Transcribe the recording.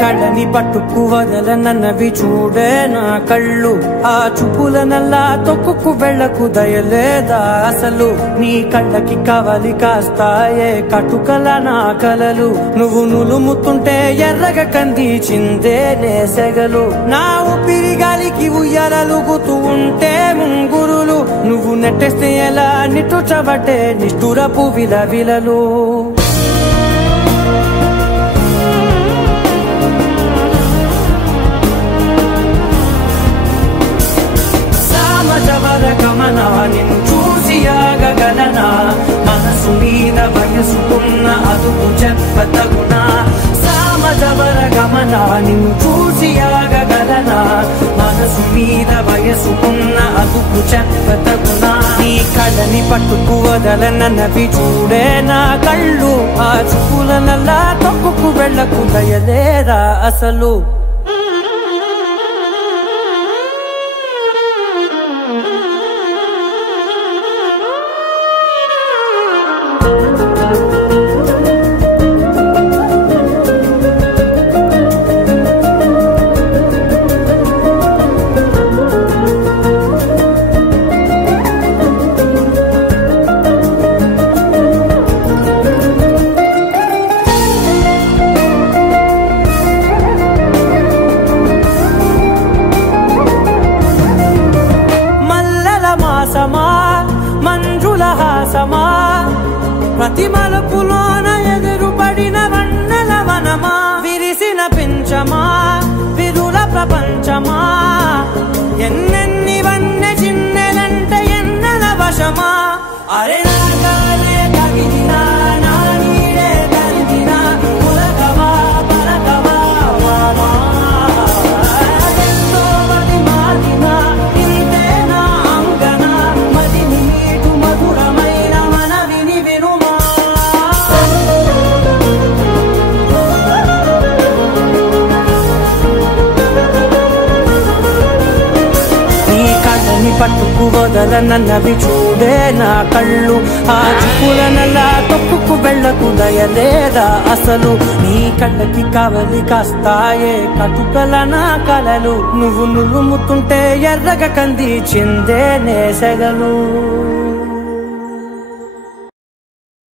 కళ్ళని పట్టుకు వదలనన్నవి చూడే నా కళ్ళు, ఆ చూపులనల్లా తొక్కుకు వెళ్ళకు దయలేదా అసలు? నీ కళ్ళకి కవలి కాస్తాయే కటుకల నా కలలు, నువ్వు నులుముతుంటే ఎర్రగా కందిచిందే నేసెగలు. నా ఊపిరి గాలికి ఉయ్యాలలుగుతూ ఉంటే ముంగురులు, నువ్వు నెట్టేస్తే ఎలా నిట్టుచబట్టే నిష్ఠురపు విలవిలలు. గమనా నిన్ను చూసి ఆగగలనా, మనసు మీద వయసుకున్న అదుపు చెప్పతగునా. సామజవర గమనా నిన్ను చూసి ఆగగలనా, మనసు మీద వయసుకున్న అదుపు చెప్పతగునా. నీ కళ్ళని పట్టుకు వదలనన్నవి చూడే నా కళ్ళు, ఆ చూపులనల్లా తొక్కుకు వెళ్ళకు దయలేరా అసలు? పట్టుకు వదలనన్నవి చూడే నా కళ్ళు. ఆ చూపులనలా తొక్కుకు వెళ్ళకు దయలేదా అసలు? నీ కళ్ళకి కావలి కాస్తాయే కటుకల నా కలలు. నువ్వు నులుముతుంటే ఎర్రగ కంది చిందే నేసెగలు.